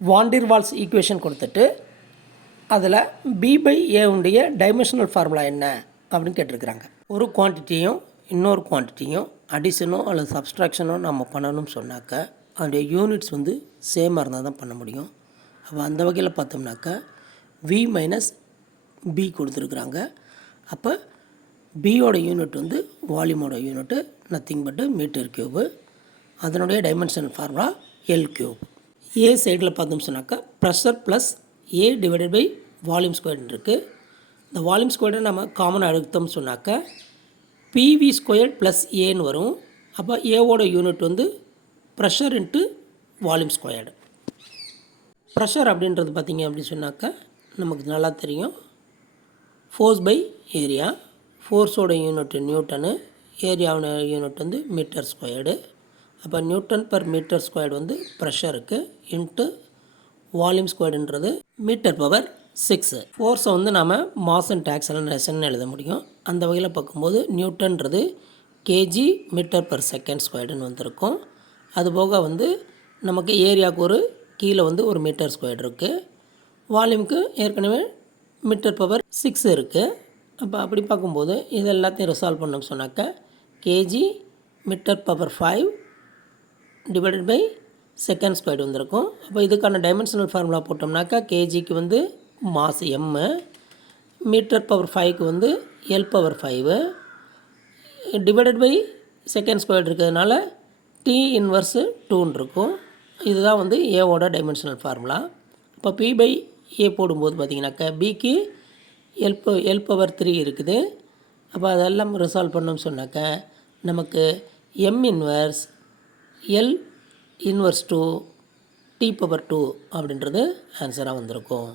வான் der Waals equation கொடுத்துட்டு அதில் B/A உடைய டைமென்ஷனல் ஃபார்முலா என்ன அப்படின்னு கேட்டிருக்கிறாங்க. ஒரு குவான்டிட்டியும் இன்னொரு குவான்டிட்டியும் அடிஷனோ அல்லது சப்ஸ்ட்ராக்ஷனோ நம்ம பண்ணணும்னு சொன்னாக்க அதனுடைய யூனிட்ஸ் வந்து சேமாக இருந்தால் தான் பண்ண முடியும். அப்போ அந்த வகையில் பார்த்தோம்னாக்கா V மைனஸ் B கொடுத்துருக்குறாங்க. அப்போ பியோட யூனிட் வந்து வால்யூமோட unit nothing but metre cube. அதனுடைய dimensional formula L cube. A சைடில் பார்த்தோம்னு சொன்னாக்கா pressure plus A divided by volume ஸ்கொயர்னு இருக்குது. இந்த வால்யூம் ஸ்கொயரை நம்ம காமனாக எடுத்தோம்னு சொன்னாக்கா பிவி ஸ்கொயர் ப்ளஸ் ஏன்னு வரும். அப்போ ஏவோட யூனிட் வந்து pressure into volume squared. Pressure அப்படின்றது பார்த்திங்க அப்படின்னு சொன்னாக்கா நமக்கு நல்லா தெரியும், ஃபோர்ஸ் பை ஏரியா. ஃபோர்ஸோட யூனிட் நியூட்டனு, ஏரியாவோட யூனிட் வந்து மீட்டர் ஸ்கொயர்டு. அப்போ நியூட்டன் பர் மீட்டர் ஸ்கொயர்டு வந்து ப்ரெஷருக்கு இன்ட்டு வால்யூம் ஸ்கொயர்டுன்றது மீட்டர் பவர் 6. ஃபோர்ஸை வந்து நாம் மாஸ் அண்ட் ஆக்ஸலரேஷன் எழுத முடியும். அந்த வகையில் பார்க்கும்போது நியூட்டன்றது கேஜி மீட்டர் பர் செகண்ட் ஸ்கொயர்டுன்னு வந்திருக்கும். அதுபோக வந்து நமக்கு ஏரியாவுக்கு ஒரு கீழே வந்து ஒரு மீட்டர் ஸ்கொயர்டு இருக்குது. வால்யூமுக்கு ஏற்கனவே மீட்டர் பவர் 6 இருக்குது. அப்போ அப்படி பார்க்கும்போது இது எல்லாத்தையும் ரிசால்வ் பண்ணோம்னு சொன்னாக்கா KG metre power 5 divided by second squared வந்திருக்கும். அப்போ இதுக்கான டைமென்ஷனல் ஃபார்முலா போட்டோம்னாக்கா கேஜிக்கு வந்து மாஸ் எம்மு, மீட்டர் பவர் 5க்கு வந்து L power 5 divided by second squared இருக்கிறதுனால டி இன்வர்ஸு 2ன்னு இருக்கும். இதுதான் வந்து ஏவோட டைமென்ஷனல் ஃபார்முலா. இப்போ பி பை ஏ போடும்போது பார்த்திங்கனாக்கா பிக்கு எல் பவர் 3 இருக்குது. அப்போ அதெல்லாம் ரிசால்வ் பண்ணோம்னு சொன்னாக்கா நமக்கு M inverse L inverse 2 T power 2 அப்படின்றது ஆன்சராக வந்திருக்கும்.